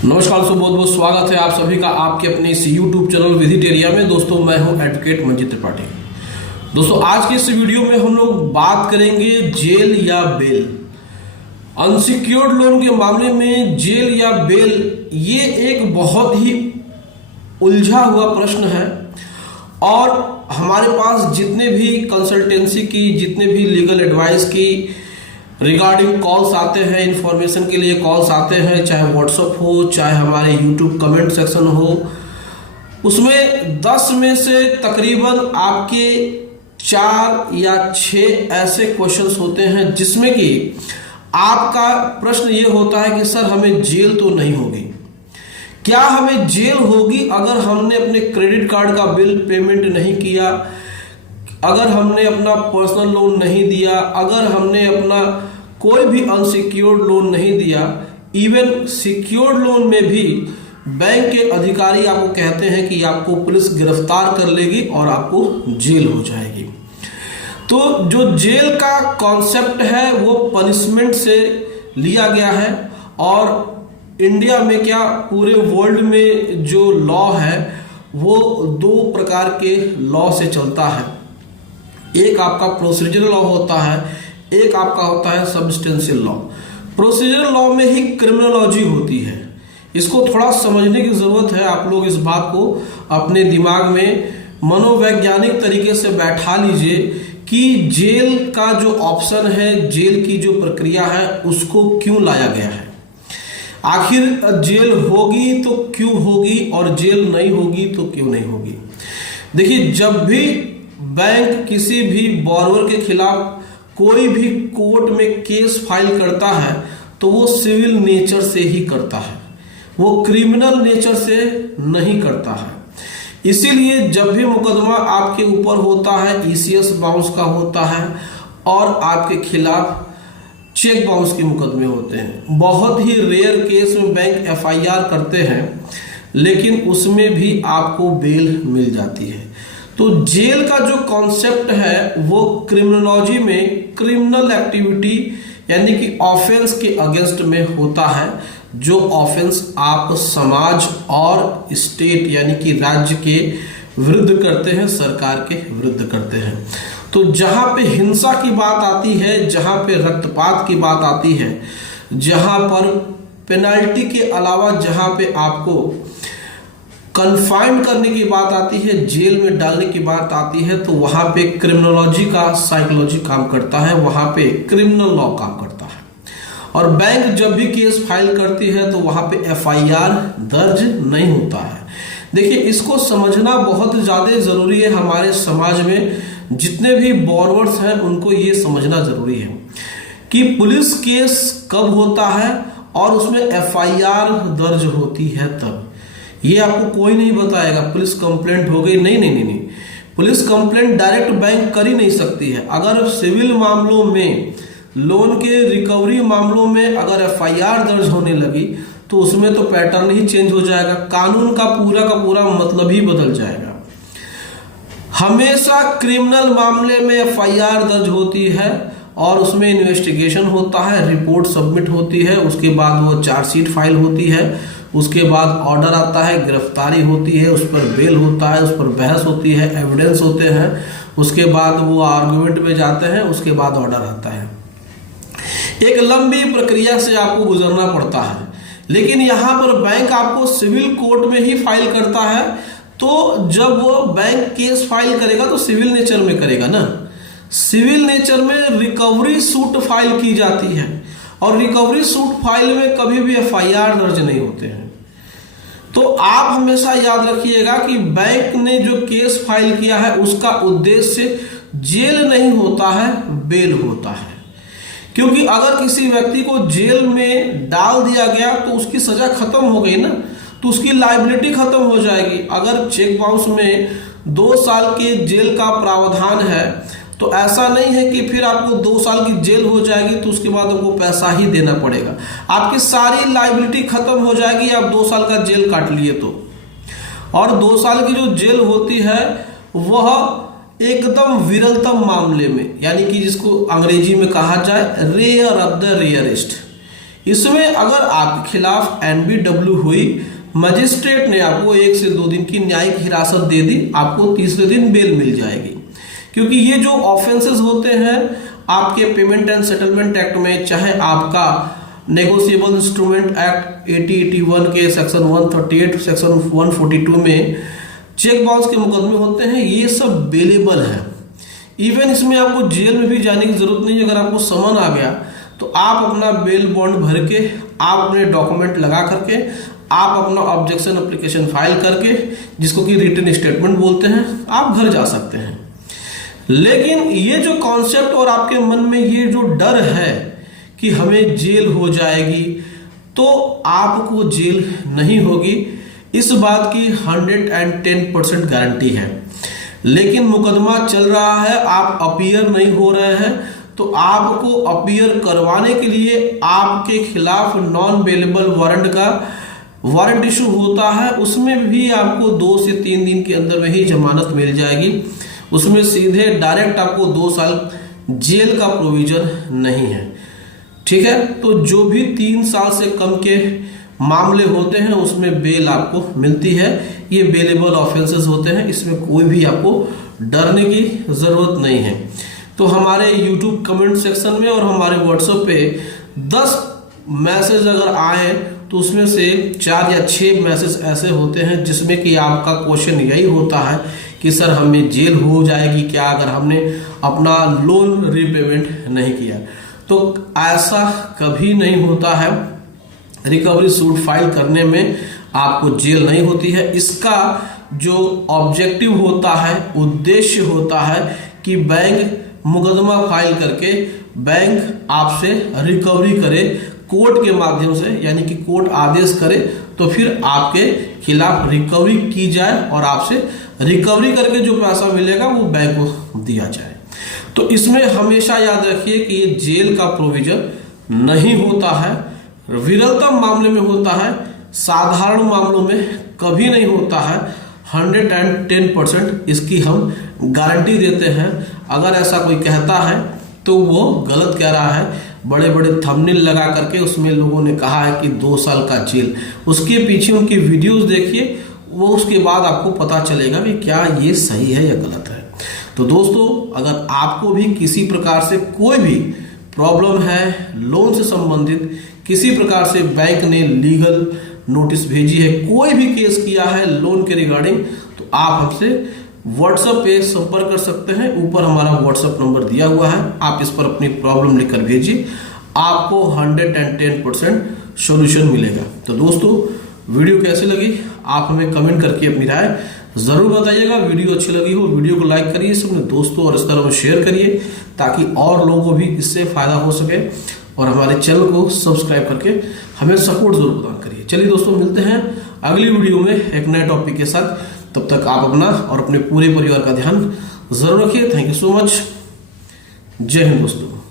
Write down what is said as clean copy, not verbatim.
नमस्कार दोस्तों, बहुत बहुत स्वागत है आप सभी का आपके अपने इस YouTube चैनल विजिटेरिया में। दोस्तों मैं हूं एडवोकेट मंजीत त्रिपाठी। दोस्तों आज की इस वीडियो में हम लोग बात करेंगे जेल या बेल। अनसिक्योर्ड लोन के मामले में जेल या बेल ये एक बहुत ही उलझा हुआ प्रश्न है और हमारे पास जितने भी कंसल्टेंसी की, जितने भी लीगल एडवाइस की रिगार्डिंग कॉल्स आते हैं, इंफॉर्मेशन के लिए कॉल्स आते हैं, चाहे व्हाट्सअप हो, चाहे हमारे यूट्यूब कमेंट सेक्शन हो, उसमें 10 में से तकरीबन आपके 4 या 6 ऐसे क्वेश्चंस होते हैं जिसमें कि आपका प्रश्न ये होता है कि सर हमें जेल तो नहीं होगी। क्या हमें जेल होगी अगर हमने अपने क्रेडिट कार्ड का बिल पेमेंट नहीं किया, अगर हमने अपना पर्सनल लोन नहीं दिया, अगर हमने अपना कोई भी अनसिक्योर्ड लोन नहीं दिया। इवन सिक्योर्ड लोन में भी बैंक के अधिकारी आपको कहते हैं कि आपको पुलिस गिरफ्तार कर लेगी और आपको जेल हो जाएगी। तो जो जेल का कॉन्सेप्ट है वो पनिशमेंट से लिया गया है और इंडिया में क्या पूरे वर्ल्ड में जो लॉ है वो 2 प्रकार के लॉ से चलता है। एक आपका प्रोसीजरल लॉ होता है, एक आपका होता है सब्सटेंशियल लॉ। प्रोसीजरल लॉ में ही क्रिमिनोलॉजी होती है। इसको थोड़ा समझने की जरूरत है। आप लोग इस बात को अपने दिमाग में मनोवैज्ञानिक तरीके से बैठा लीजिए कि जेल का जो ऑप्शन है, जेल की जो प्रक्रिया है, उसको क्यों लाया गया है। आखिर जेल होगी तो क्यों होगी और जेल नहीं होगी तो क्यों नहीं होगी। देखिए, जब भी बैंक किसी भी बॉरोवर के खिलाफ कोई भी कोर्ट में केस फाइल करता है तो वो सिविल नेचर से ही करता है, वो क्रिमिनल नेचर से नहीं करता है। इसीलिए जब भी मुकदमा आपके ऊपर होता है, ईसीएस बाउंस का होता है और आपके खिलाफ चेक बाउंस के मुकदमे होते हैं। बहुत ही रेयर केस में बैंक एफआईआर करते हैं, लेकिन उसमें भी आपको बेल मिल जाती है। तो जेल का जो कॉन्सेप्ट है वो क्रिमिनोलॉजी में क्रिमिनल एक्टिविटी यानी कि ऑफेंस के अगेंस्ट में होता है, जो ऑफेंस आप समाज और स्टेट यानी कि राज्य के विरुद्ध करते हैं, सरकार के विरुद्ध करते हैं। तो जहां पे हिंसा की बात आती है, जहां पे रक्तपात की बात आती है, जहां पर पेनल्टी के अलावा जहां पे आपको कन्फाइन करने की बात आती है, जेल में डालने की बात आती है, तो वहां पे क्रिमिनोलॉजी का साइकोलॉजी काम करता है, वहां पे क्रिमिनल लॉ काम करता है। और बैंक जब भी केस फाइल करती है तो वहां पे एफआईआर दर्ज नहीं होता है। देखिए, इसको समझना बहुत ज्यादा जरूरी है। हमारे समाज में जितने भी बॉरोवर्स हैं उनको ये समझना जरूरी है कि पुलिस केस कब होता है और उसमें एफआईआर दर्ज होती है तब। ये आपको कोई नहीं बताएगा पुलिस कंप्लेंट हो गई, नहीं। पुलिस कंप्लेंट डायरेक्ट बैंक कर ही नहीं सकती है। अगर सिविल मामलों में, लोन के रिकवरी मामलों में अगर एफआईआर दर्ज होने लगी तो उसमें तो पैटर्न ही चेंज हो जाएगा, कानून का पूरा मतलब ही बदल जाएगा। हमेशा क्रिमिनल मामले में एफआईआर दर्ज होती है और उसमें इन्वेस्टिगेशन होता है, रिपोर्ट सबमिट होती है, उसके बाद वो चार्जशीट फाइल होती है, उसके बाद ऑर्डर आता है, गिरफ्तारी होती है, उस पर बेल होता है, उस पर बहस होती है, एविडेंस होते हैं, उसके बाद वो आर्गुमेंट में जाते हैं, उसके बाद ऑर्डर आता है। एक लंबी प्रक्रिया से आपको गुजरना पड़ता है। लेकिन यहाँ पर बैंक आपको सिविल कोर्ट में ही फाइल करता है, तो जब वो बैंक केस फाइल करेगा तो सिविल नेचर में करेगा ना। सिविल नेचर में रिकवरी सूट फाइल की जाती है और रिकवरी सूट फाइल में कभी भी एफआईआर दर्ज नहीं होते हैं। तो आप हमेशा याद रखिएगा कि बैंक ने जो केस फाइल किया है उसका उद्देश्य जेल नहीं होता है, बेल होता है। क्योंकि अगर किसी व्यक्ति को जेल में डाल दिया गया तो उसकी सजा खत्म हो गई ना, तो उसकी लायबिलिटी खत्म हो जाएगी। अगर चेक बाउंस में 2 साल के जेल का प्रावधान है तो ऐसा नहीं है कि फिर आपको 2 साल की जेल हो जाएगी तो उसके बाद आपको पैसा ही देना पड़ेगा। आपकी सारी लायबिलिटी खत्म हो जाएगी आप 2 साल का जेल काट लिए तो। और 2 साल की जो जेल होती है वह एकदम विरलतम मामले में, यानी कि जिसको अंग्रेजी में कहा जाए रेयर ऑफ द रेयरेस्ट, इसमें अगर आपके खिलाफ NBW हुई, मजिस्ट्रेट ने आपको 1 से 2 दिन की न्यायिक हिरासत दे दी, आपको तीसरे दिन बेल मिल जाएगी। क्योंकि ये जो ऑफेंसेस होते हैं आपके पेमेंट एंड सेटलमेंट एक्ट में, चाहे आपका नेगोशिएबल इंस्ट्रूमेंट एक्ट 8081 के सेक्शन 138 सेक्शन 142 में चेक बाउंस के मुकदमे होते हैं, ये सब बेलेबल है। इवन इसमें आपको जेल में भी जाने की जरूरत नहीं है। अगर आपको समन आ गया तो आप अपना बेल बॉन्ड भर के, आप अपने डॉक्यूमेंट लगा करके, आप अपना ऑब्जेक्शन एप्लीकेशन फाइल करके, जिसको कि रिटन स्टेटमेंट बोलते हैं, आप घर जा सकते हैं। लेकिन ये जो कॉन्सेप्ट और आपके मन में ये जो डर है कि हमें जेल हो जाएगी, तो आपको जेल नहीं होगी, इस बात की 110% गारंटी है। लेकिन मुकदमा चल रहा है, आप अपीयर नहीं हो रहे हैं, तो आपको अपीयर करवाने के लिए आपके खिलाफ नॉन बेलेबल वारंट का वारंट इशू होता है। उसमें भी आपको 2 से 3 दिन के अंदर में ही जमानत मिल जाएगी। उसमें सीधे डायरेक्ट आपको 2 साल जेल का प्रोविजन नहीं है। ठीक है, तो जो भी 3 साल से कम के मामले होते हैं उसमें बेल आपको मिलती है। ये बेलेबल ऑफेंसेस होते हैं, इसमें कोई भी आपको डरने की जरूरत नहीं है। तो हमारे YouTube कमेंट सेक्शन में और हमारे WhatsApp पे 10 मैसेज अगर आए तो उसमें से 4 या 6 मैसेज ऐसे होते हैं जिसमें कि आपका क्वेश्चन यही होता है कि सर हमें जेल हो जाएगी क्या अगर हमने अपना लोन रीपेमेंट नहीं किया। तो ऐसा कभी नहीं होता है। रिकवरी सूट फाइल करने में आपको जेल नहीं होती है। इसका जो ऑब्जेक्टिव होता है, उद्देश्य होता है कि बैंक मुकदमा फाइल करके बैंक आपसे रिकवरी करे कोर्ट के माध्यम से, यानी कि कोर्ट आदेश करे तो फिर आपके खिलाफ रिकवरी की जाए और आपसे रिकवरी करके जो पैसा मिलेगा वो बैंक को दिया जाए। तो इसमें हमेशा याद रखिए कि ये जेल का प्रोविजन नहीं होता है, विरलतम मामले में होता है, साधारण मामलों में कभी नहीं होता है। 110% इसकी हम गारंटी देते हैं। अगर ऐसा कोई कहता है तो वो गलत कह रहा है। बड़े बड़े थंबनेल लगा करके उसमें लोगों ने कहा है कि 2 साल का जेल, उसके पीछे उनकी वीडियोस देखिए, वो उसके बाद आपको पता चलेगा कि क्या ये सही है या गलत है। तो दोस्तों, अगर आपको भी किसी प्रकार से कोई भी प्रॉब्लम है लोन से संबंधित, किसी प्रकार से बैंक ने लीगल नोटिस भेजी है, कोई भी केस किया है लोन के रिगार्डिंग, तो आप हमसे व्हाट्सएप पे संपर्क कर सकते हैं। ऊपर हमारा व्हाट्सएप नंबर दिया हुआ है, आप इस पर अपनी प्रॉब्लम लिखकर भेजिए, आपको 110% सॉल्यूशन मिलेगा। तो दोस्तों, वीडियो कैसी लगी आप हमें कमेंट करके अपनी राय जरूर बताइएगा। वीडियो अच्छी लगी हो वीडियो को लाइक करिए, अपने दोस्तों और रिश्तेदारों में शेयर करिए ताकि और लोगों को भी इससे फायदा हो सके, और हमारे चैनल को सब्सक्राइब करके हमें सपोर्ट जरूर प्रदान करिए। चलिए दोस्तों, मिलते हैं अगली वीडियो में एक नए टॉपिक के साथ। तब तक आप अपना और अपने पूरे परिवार का ध्यान जरूर रखिए। Thank you so much. जय हिंद दोस्तों।